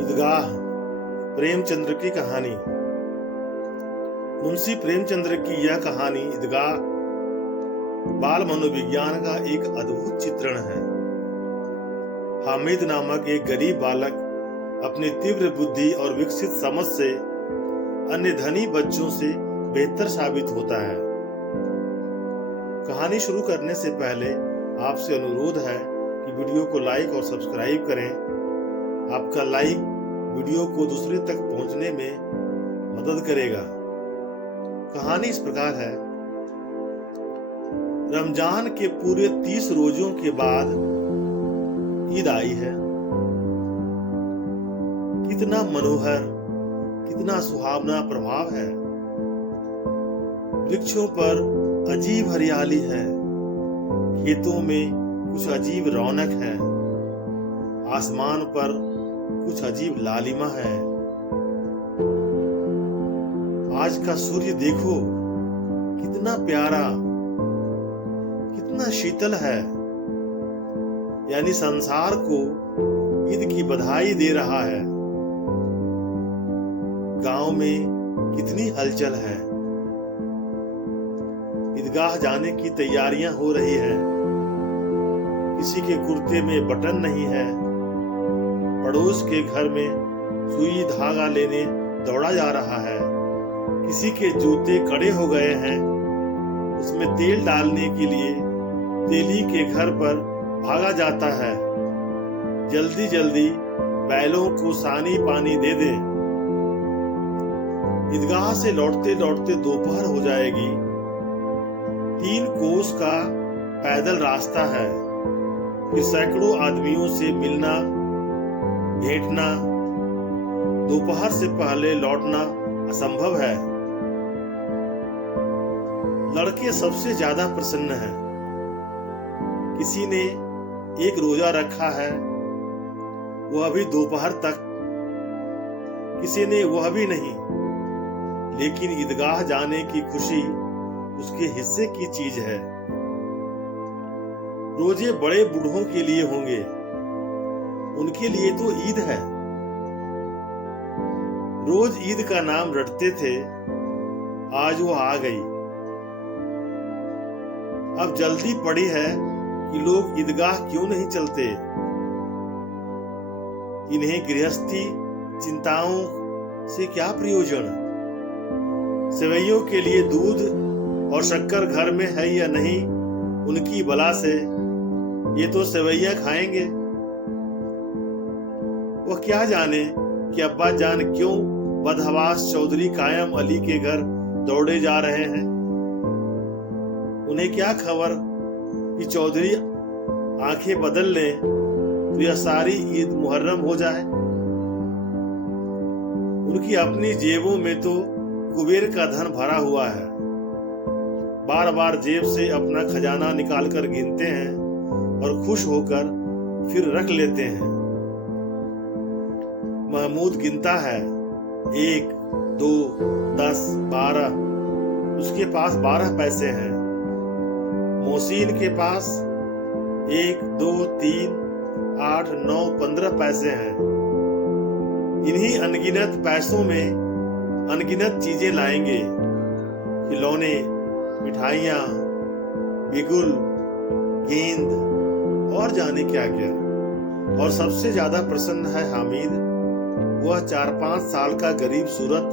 ईदगाह प्रेमचंद्र की कहानी। मुंशी प्रेमचंद्र की यह कहानी ईदगाह बाल मनोविज्ञान का एक अद्भुत चित्रण है। हामिद नामक एक गरीब बालक अपनी तीव्र बुद्धि और विकसित समझ से अन्य धनी बच्चों से बेहतर साबित होता है। कहानी शुरू करने से पहले आपसे अनुरोध है कि वीडियो को लाइक और सब्सक्राइब करें। आपका लाइक वीडियो को दूसरे तक पहुंचने में मदद करेगा। कहानी इस प्रकार है। रमजान के पूरे 30 रोजों के बाद ईद आई है। कितना मनोहर, कितना सुहावना प्रभाव है। वृक्षों पर अजीब हरियाली है, खेतों में कुछ अजीब रौनक है, आसमान पर कुछ अजीब लालिमा है। आज का सूर्य देखो, कितना प्यारा, कितना शीतल है, यानी संसार को ईद की बधाई दे रहा है। गांव में कितनी हलचल है। ईदगाह जाने की तैयारियां हो रही है। किसी के कुर्ते में बटन नहीं है। पड़ोस के घर में सुई धागा लेने दौड़ा जा रहा है। किसी के जूते कड़े हो गए हैं। उसमें तेल डालने के लिए तेली के घर पर भागा जाता है। जल्दी जल्दी बैलों को सानी पानी दे दे। ईदगाह से लौटते लौटते दोपहर हो जाएगी। 3 कोस का पैदल रास्ता है। फिर सैकड़ों आदमियों से मिलना, भेंटना, दोपहर से पहले लौटना असंभव है। लड़के सबसे ज्यादा प्रसन्न हैं। किसी ने एक रोजा रखा है, वह भी दोपहर तक। किसी ने वह भी नहीं। लेकिन ईदगाह जाने की खुशी उसके हिस्से की चीज है। रोजे बड़े बूढ़ों के लिए होंगे, उनके लिए तो ईद है। रोज ईद का नाम रटते थे, आज वो आ गई। अब जल्दी पड़ी है कि लोग ईदगाह क्यों नहीं चलते। इन्हें गृहस्थी चिंताओं से क्या प्रयोजन। सेवैयों के लिए दूध और शक्कर घर में है या नहीं, उनकी बला से ये तो सेवैयां खाएंगे। वह क्या जाने कि अब्बा जान क्यों बदहवास चौधरी कायम अली के घर दौड़े जा रहे हैं। उन्हें क्या खबर कि चौधरी आंखें बदल ले तो यह सारी ईद मुहर्रम हो जाए। उनकी अपनी जेबों में तो कुबेर का धन भरा हुआ है। बार बार जेब से अपना खजाना निकालकर गिनते हैं और खुश होकर फिर रख लेते हैं। महमूद गिनता है, 1, 2, 10, 12। उसके पास 12 पैसे हैं। मोहसिन के पास 1, 2, 3, 8, 9, 15 पैसे हैं। इन्हीं अनगिनत पैसों में अनगिनत चीजें लाएंगे। खिलौने, मिठाइयाँ, बिगुल, गेंद और जाने क्या क्या। और सबसे ज्यादा प्रसन्न है हामिद। वह 4-5 साल का गरीब सूरत,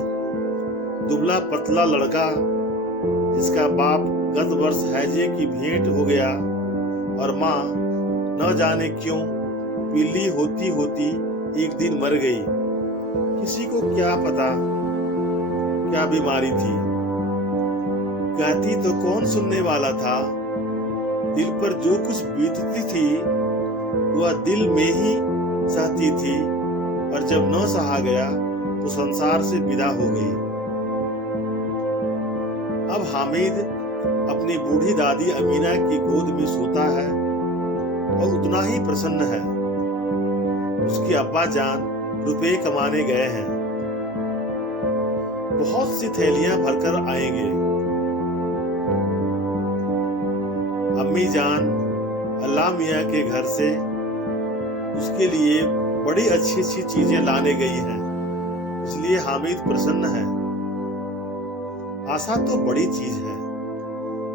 दुबला पतला लड़का जिसका बाप गत वर्ष हैजे की भेंट हो गया और माँ न जाने क्यों पीली होती होती एक दिन मर गई। किसी को क्या पता क्या बीमारी थी। कहती तो कौन सुनने वाला था। दिल पर जो कुछ बीतती थी वह दिल में ही सहती थी, और जब न सहा गया तो संसार से विदा हो गई। अब हामिद अपनी बूढ़ी दादी अमीना की गोद में सोता है और उतना ही प्रसन्न है। उसके अब्बा जान रुपए कमाने गए हैं। बहुत सी थैलियां भरकर आएंगे। अम्मी जान अल्लाह मियाँ के घर से उसके लिए बड़ी अच्छी अच्छी चीजें लाने गई हैं, इसलिए हामिद प्रसन्न है। आशा तो बड़ी चीज है,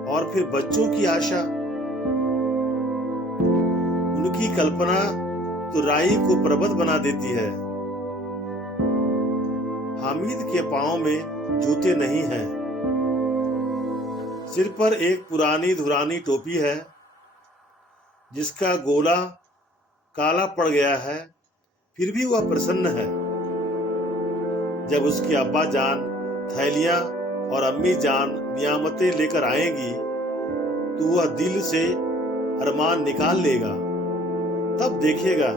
और फिर बच्चों की आशा, उनकी कल्पना तो राई को पर्वत बना देती है। हामिद के पांव में जूते नहीं हैं, सिर पर एक पुरानी धुरानी टोपी है जिसका गोला काला पड़ गया है, फिर भी वह प्रसन्न है। जब उसके अब्बा जान थैलियां और अम्मी जान नियामतें लेकर आएंगी तो वह दिल से अरमान निकाल लेगा। तब देखेगा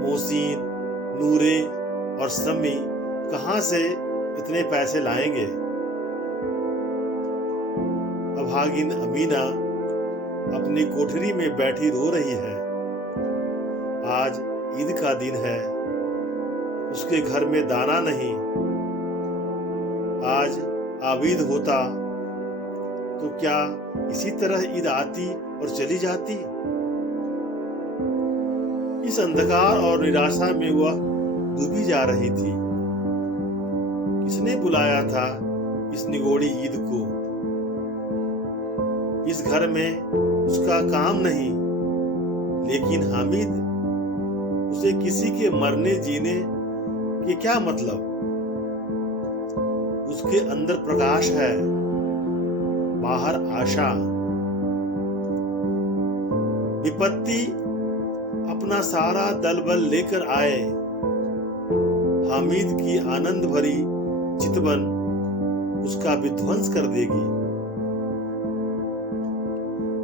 मोहसिन, नूरे और सम्मी कहां से इतने पैसे लाएंगे। अभागिन अमीना अपनी कोठरी में बैठी रो रही है। आज ईद का दिन है, उसके घर में दाना नहीं। आज आबिद होता तो क्या इसी तरह ईद आती और चली जाती। इस अंधकार और निराशा में वह डूबी जा रही थी। किसने बुलाया था इस निगोड़ी ईद को। इस घर में उसका काम नहीं, लेकिन हामिद, उसे किसी के मरने जीने के क्या मतलब। उसके अंदर प्रकाश है, बाहर आशा। विपत्ति अपना सारा दलबल लेकर आए, हामिद की आनंद भरी चितवन उसका विध्वंस कर देगी।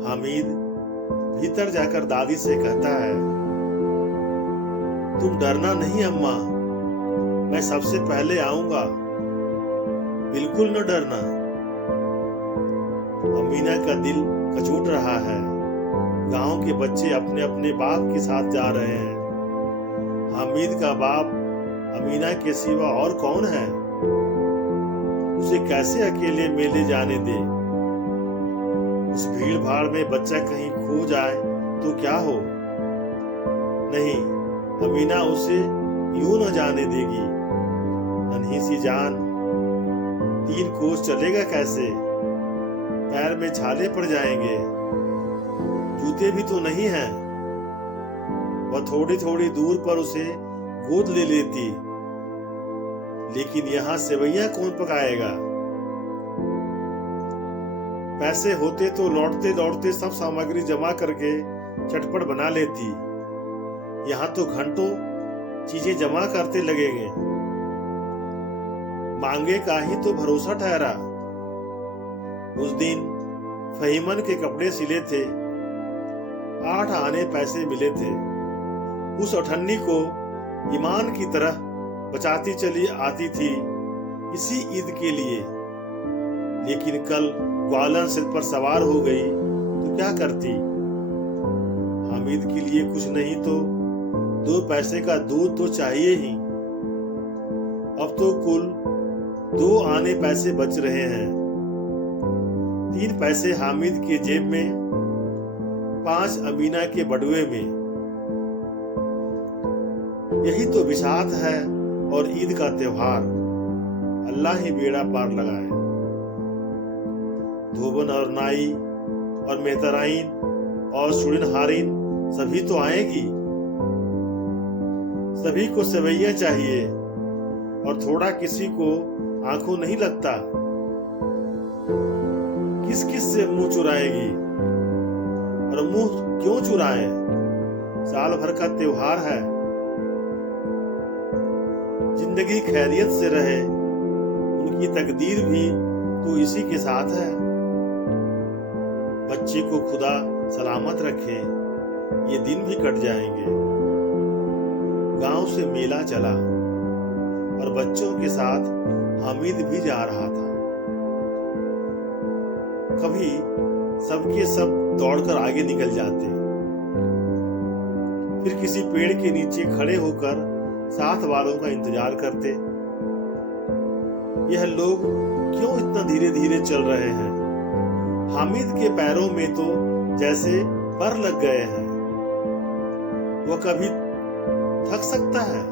हामिद भीतर जाकर दादी से कहता है, तुम डरना नहीं अम्मा, मैं सबसे पहले आऊंगा, बिल्कुल न डरना। अमीना का दिल कचोट रहा है। गांव के बच्चे अपने अपने बाप के साथ जा रहे हैं। हामिद का बाप अमीना के सिवा और कौन है। उसे कैसे अकेले मेले जाने दे। उस भीड़ भाड़ में बच्चा कहीं खो जाए तो क्या हो। नहीं, अमीना उसे यूं न जाने देगी। नन्ही सी जान 3 कोस चलेगा कैसे। पैर में छाले पड़ जाएंगे। जूते भी तो नहीं हैं। वह थोड़ी थोड़ी दूर पर उसे गोद ले लेती, लेकिन यहां सेवैयां कौन पकाएगा। पैसे होते तो लौटते लौटते सब सामग्री जमा करके चटपट बना लेती। यहां तो घंटों चीजें जमा करते लगेंगे। मांगे का ही तो भरोसा ठहरा। उस दिन फहीमन के कपड़े सिले थे। 8 आने पैसे मिले थे। उस अठन्नी को ईमान की तरह बचाती चली आती थी इसी ईद के लिए। लेकिन कल ग्वालन सिर पर सवार हो गई तो क्या करती। हामिद के लिए कुछ नहीं तो 2 पैसे का दूध तो चाहिए ही। अब तो कुल 2 आने पैसे बच रहे हैं। 3 पैसे हामिद के जेब में, 5 अमीना के बटुए में। यही तो बिसात है और ईद का त्योहार। अल्लाह ही बेड़ा पार लगाए। धोबन और नाई और मेहतराइन और सुड़िनहारिन सभी तो आएगी। सभी को सेवैयां चाहिए और थोड़ा किसी को आंखों नहीं लगता। किस किस से मुंह चुराएगी। और मुंह क्यों चुराए। साल भर का त्योहार है। जिंदगी खैरियत से रहे, उनकी तकदीर भी तो इसी के साथ है। बच्चे को खुदा सलामत रखे, ये दिन भी कट जाएंगे। गांव से मेला चला और बच्चों के साथ हामिद भी जा रहा था। कभी सबके सब दौड़कर आगे निकल जाते, फिर किसी पेड़ के नीचे खड़े होकर साथ वालों का इंतजार करते। यह लोग क्यों इतना धीरे धीरे चल रहे हैं। हामिद के पैरों में तो जैसे पर लग गए हैं। वह कभी थक सकता है।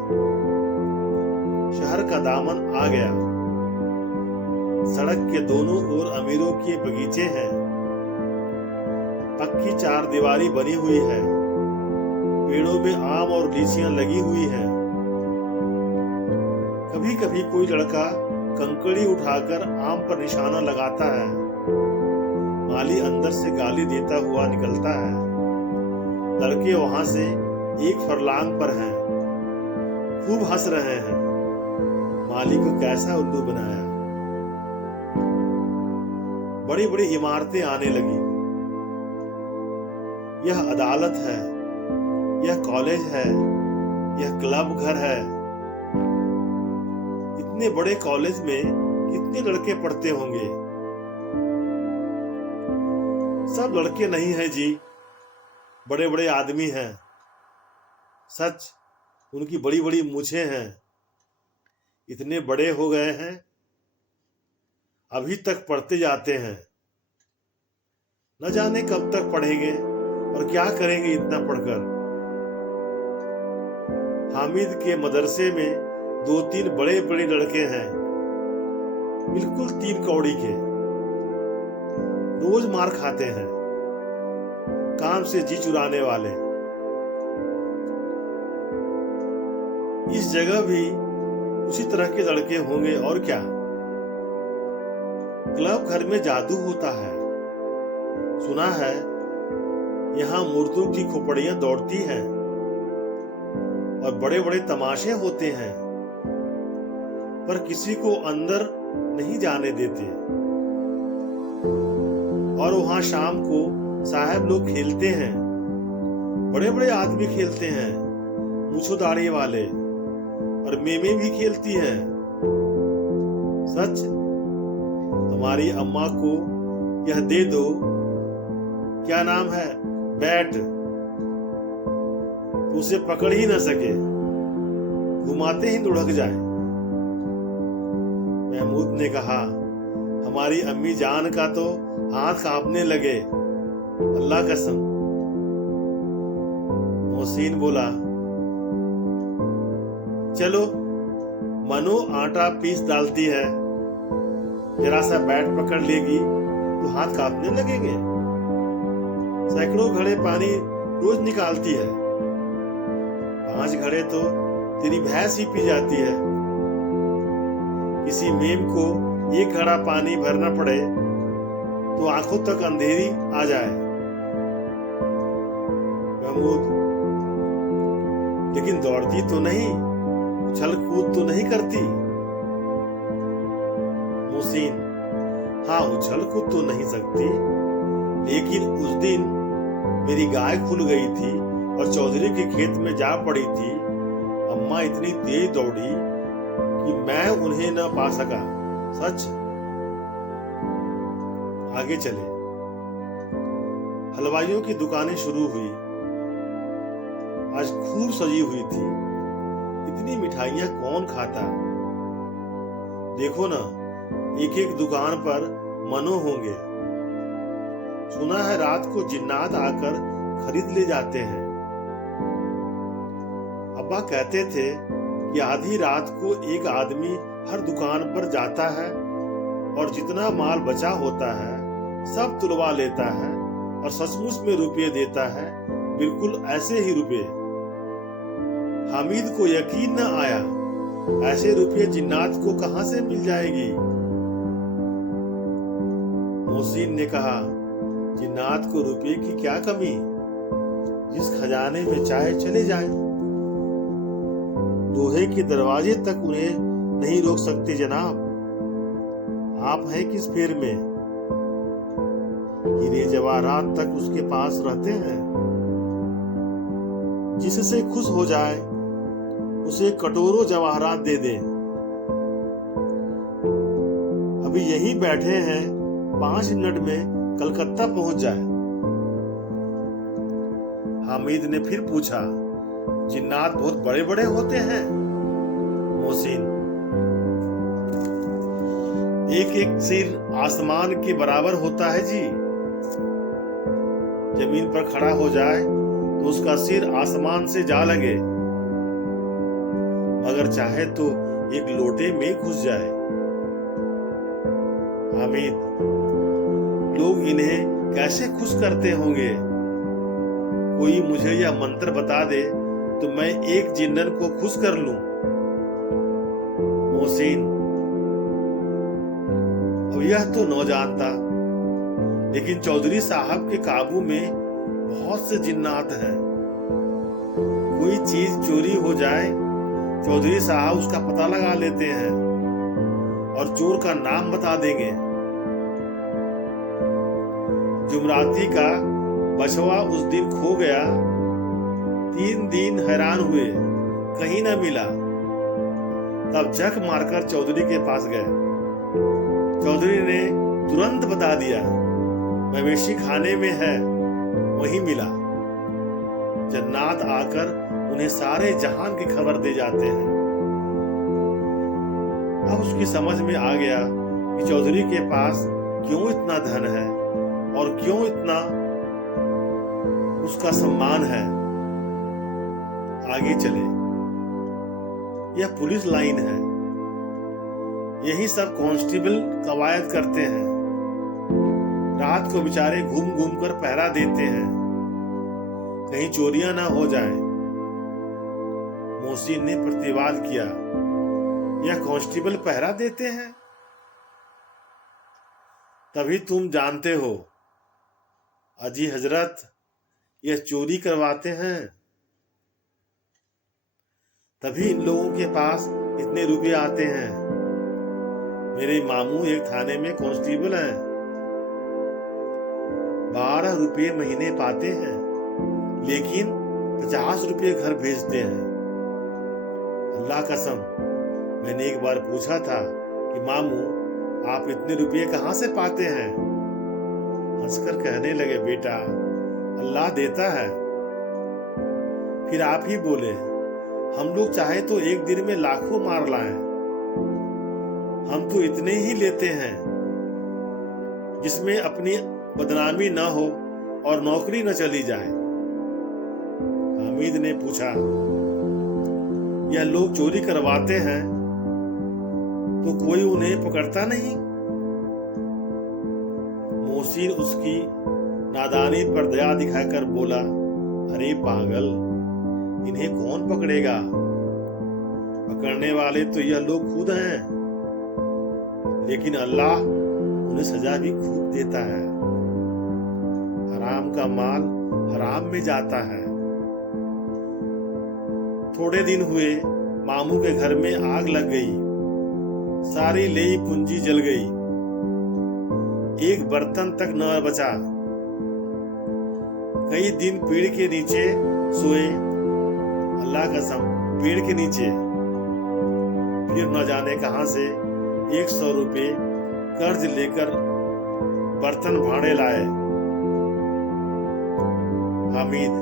शहर का दामन आ गया। सड़क के दोनों ओर अमीरों के बगीचे हैं। पक्की चारदीवारी बनी हुई है। पेड़ों में आम और लीचियां लगी हुई हैं। कभी कभी कोई लड़का कंकड़ी उठाकर आम पर निशाना लगाता है। माली अंदर से गाली देता हुआ निकलता है। लड़के वहां से एक फरलांग पर हैं, खूब हंस रहे हैं। माली को कैसा उल्लू बनाया। बड़ी बड़ी इमारतें आने लगी। यह अदालत है, यह कॉलेज है, यह क्लब घर है। इतने बड़े कॉलेज में कितने लड़के पढ़ते होंगे? सब लड़के नहीं हैं जी, बड़े बड़े आदमी हैं। सच, उनकी बड़ी बड़ी मूछें हैं। इतने बड़े हो गए हैं, अभी तक पढ़ते जाते हैं। न जाने कब तक पढ़ेंगे और क्या करेंगे इतना पढ़कर। हामिद के मदरसे में 2-3 बड़े बड़े लड़के हैं, बिल्कुल 3 कौड़ी के। रोज मार खाते हैं, काम से जी चुराने वाले। इस जगह भी उसी तरह के लड़के होंगे और क्या। क्लब घर में जादू होता है। सुना है यहां मुर्दों की खोपड़ियां दौड़ती हैं और बड़े बड़े तमाशे होते हैं, पर किसी को अंदर नहीं जाने देते। और वहां शाम को साहब लोग खेलते हैं। बड़े बड़े आदमी खेलते हैं, मूछो दाढ़ी वाले, और मेमे भी खेलती है। सच, हमारी अम्मा को यह दे दो, क्या नाम है, बैट, तो उसे पकड़ ही न सके, घुमाते ही लुढ़क जाए। महमूद ने कहा, हमारी अम्मी जान का तो हाथ कांपने लगे, अल्लाह कसम। मोहसिन बोला, चलो, मनो आटा पीस डालती है, जरा सा बैट पकड़ लेगी तो हाथ कांपने लगेंगे। सैकड़ों घड़े पानी रोज निकालती है, 5 घड़े तो तेरी भैंस ही पी जाती है। किसी मेम को 1 घड़ा पानी भरना पड़े तो आंखों तक अंधेरी आ जाए। महमूद, लेकिन दौड़ती तो नहीं, उछल कूद तो नहीं करती। मोहसिन, हाँ, उछल कूद तो नहीं सकती, लेकिन उस दिन मेरी गाय खुल गई थी और चौधरी के खेत में जा पड़ी थी। अम्मा इतनी तेज दौड़ी कि मैं उन्हें न पा सका। सच। आगे चले। हलवाइयों की दुकानें शुरू हुई। आज खूब सजी हुई थी। इतनी मिठाइयां कौन खाता। देखो ना, एक एक दुकान पर मनो होंगे। सुना है रात को जिन्नात आकर खरीद ले जाते हैं। अब्बा कहते थे कि आधी रात को एक आदमी हर दुकान पर जाता है और जितना माल बचा होता है सब तुलवा लेता है और सचमुच में रुपये देता है, बिल्कुल ऐसे ही रुपये। हामिद को यकीन न आया, ऐसे रुपये जिन्नात को कहां से मिल जाएगी। मोहसिन ने कहा, जिन्नात को रुपये की क्या कमी, जिस खजाने में चाहे चले जाए। लोहे के दरवाजे तक उन्हें नहीं रोक सकते जनाब। आप हैं किस फेर में। हीरे जवाहरात तक उसके पास रहते हैं। जिससे खुश हो जाए उसे कटोरों जवाहरात दे दें। अभी यहीं बैठे हैं, 5 मिनट में कलकत्ता पहुंच जाए। हामिद ने फिर पूछा, जिन्नात बहुत बड़े बड़े होते हैं। मोहसिन, एक एक सिर आसमान के बराबर होता है जी। जमीन पर खड़ा हो जाए तो उसका सिर आसमान से जा लगे। अगर चाहे तो एक लोटे में घुस जाए। हामिद, लोग इन्हें कैसे खुश करते होंगे? कोई मुझे यह मंत्र बता दे तो मैं एक जिन्नन को खुश कर लूं। मोहसिन, अब यह तो न जानता, लेकिन चौधरी साहब के काबू में बहुत से जिन्नात हैं। कोई चीज चोरी हो जाए, चौधरी साहब उसका पता लगा लेते हैं और चोर का नाम बता देंगे। जुमराती का बछवा उस दिन खो गया। 3 दिन हैरान हुए, कहीं न मिला। तब झक मारकर चौधरी के पास गए। चौधरी ने तुरंत बता दिया, मवेशी खाने में है, वहीं मिला। जन्नात आकर उन्हें सारे जहान की खबर दे जाते हैं। अब उसकी समझ में आ गया कि चौधरी के पास क्यों इतना धन है और क्यों इतना उसका सम्मान है। आगे चले। यह पुलिस लाइन है। यही सब कांस्टेबल कवायद करते हैं। रात को बेचारे घूम घूम कर पहरा देते हैं, कहीं चोरियां ना हो जाए। मोहसिन ने प्रतिवाद किया, यह कांस्टेबल पहरा देते हैं? तभी तुम जानते हो अजी हजरत, यह चोरी करवाते हैं। तभी इन लोगों के पास इतने रुपए आते हैं। मेरे मामू एक थाने में कांस्टेबल हैं, 12 रुपये महीने पाते हैं, लेकिन 50 रुपये घर भेजते हैं। अल्लाह कसम, मैंने एक बार पूछा था कि मामू आप इतने रुपये कहाँ से पाते हैं? हंसकर कहने लगे, बेटा अल्लाह देता है। फिर आप ही बोले, हम लोग चाहे तो एक दिन में लाखों मार लाएं, हम तो इतने ही लेते हैं जिसमें अपनी बदनामी न हो और नौकरी न चली जाए। हामिद ने पूछा, यह लोग चोरी करवाते हैं तो कोई उन्हें पकड़ता नहीं? मोहसिन उसकी नादानी पर दया दिखाकर बोला, अरे पागल, इन्हें कौन पकड़ेगा? पकड़ने वाले तो यह लोग खुद हैं, लेकिन अल्लाह उन्हें सजा भी खूब देता है। हराम का माल हराम में जाता है। थोड़े दिन हुए, मामू के घर में आग लग गई, सारी लेई पूंजी जल गई, एक बर्तन तक न बचा। कई दिन पेड़ के नीचे सोए, अल्लाह कसम पेड़ के नीचे। फिर न जाने कहां से 100 रुपये कर्ज लेकर बर्तन भाड़े लाए। हामिद,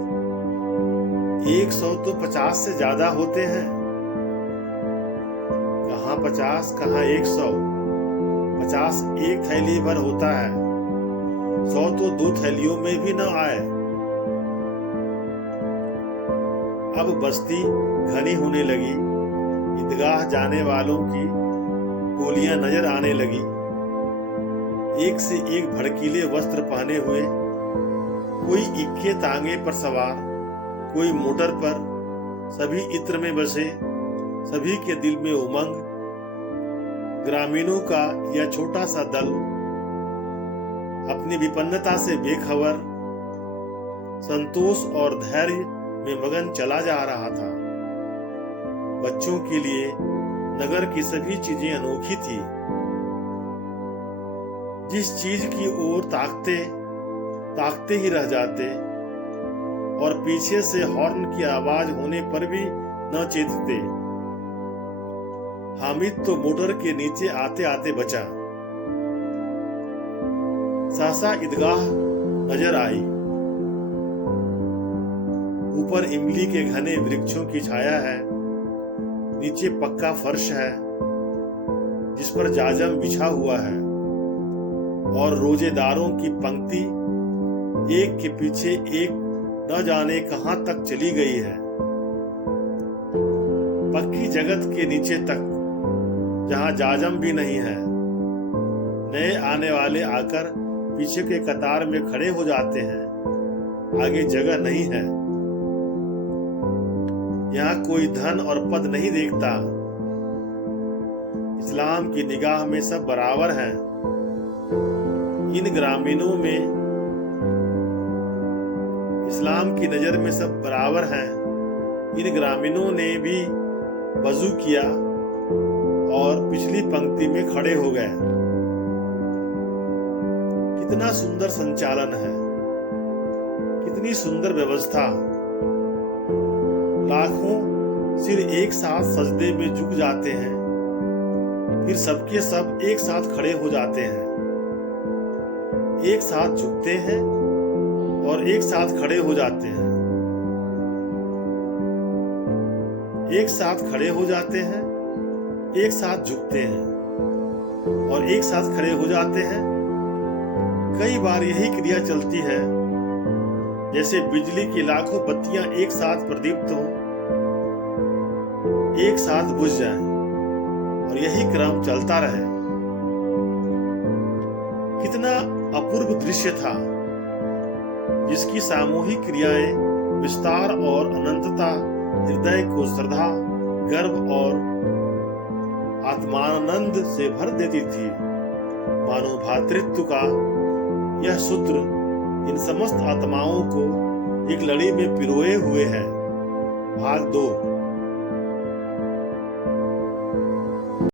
100 तो 50 से ज्यादा होते हैं। कहाँ 50, कहाँ 100। 50 एक थैली भर होता है, 100 तो 2 थैलियों में भी न आए। अब बस्ती घनी होने लगी, ईदगाह जाने वालों की टोलियां नजर आने लगी। एक से एक भड़कीले वस्त्र पहने हुए, कोई इक्के तांगे पर सवार, कोई मोटर पर, सभी इत्र में बसे, सभी के दिल में उमंग। ग्रामीणों का यह छोटा सा दल अपनी विपन्नता से बेखबर, संतोष और धैर्य में मगन चला जा रहा था। बच्चों के लिए नगर की सभी चीजें अनोखी थी। जिस चीज की ओर ताकते ही रह जाते और पीछे से हॉर्न की आवाज होने पर भी न चेतते। हामिद तो मोटर के नीचे आते आते बचा। सहसा ईदगाह नजर आई। ऊपर इमली के घने वृक्षों की छाया है, नीचे पक्का फर्श है जिस पर जाजम बिछा हुआ है और रोजेदारों की पंक्ति एक के पीछे एक न जाने कहां तक चली गई है। पक्की जगत के नीचे तक, जहां जाजम भी नहीं है। नए आने वाले आकर पीछे के कतार में खड़े हो जाते हैं, आगे जगह नहीं है। यहाँ कोई धन और पद नहीं देखता। इस्लाम की निगाह में सब बराबर हैं। इन ग्रामीणों में इस्लाम की नजर में सब बराबर हैं। इन ग्रामीणों ने भी वजू किया और पिछली पंक्ति में खड़े हो गए। कितना सुंदर संचालन है, कितनी सुंदर व्यवस्था। लाखों सिर एक साथ सजदे में झुक जाते हैं, फिर सबके सब एक साथ खड़े हो जाते हैं। एक साथ झुकते हैं और एक साथ खड़े हो जाते हैं। एक साथ खड़े हो जाते हैं, एक साथ झुकते हैं और एक साथ खड़े हो जाते हैं। कई बार यही क्रिया चलती है, जैसे बिजली की लाखों बत्तियां एक साथ प्रदीप्त हों, एक साथ बुझ जाएं और यही क्रम चलता रहे। कितना अपूर्व दृश्य था, जिसकी सामूहिक क्रियाएं विस्तार और अनंतता हृदय को श्रद्धा, गर्व और आत्मानंद से भर देती थी। मानो भातृत्व का यह सूत्र इन समस्त आत्माओं को एक लड़ी में पिरोए हुए है। भाग 2।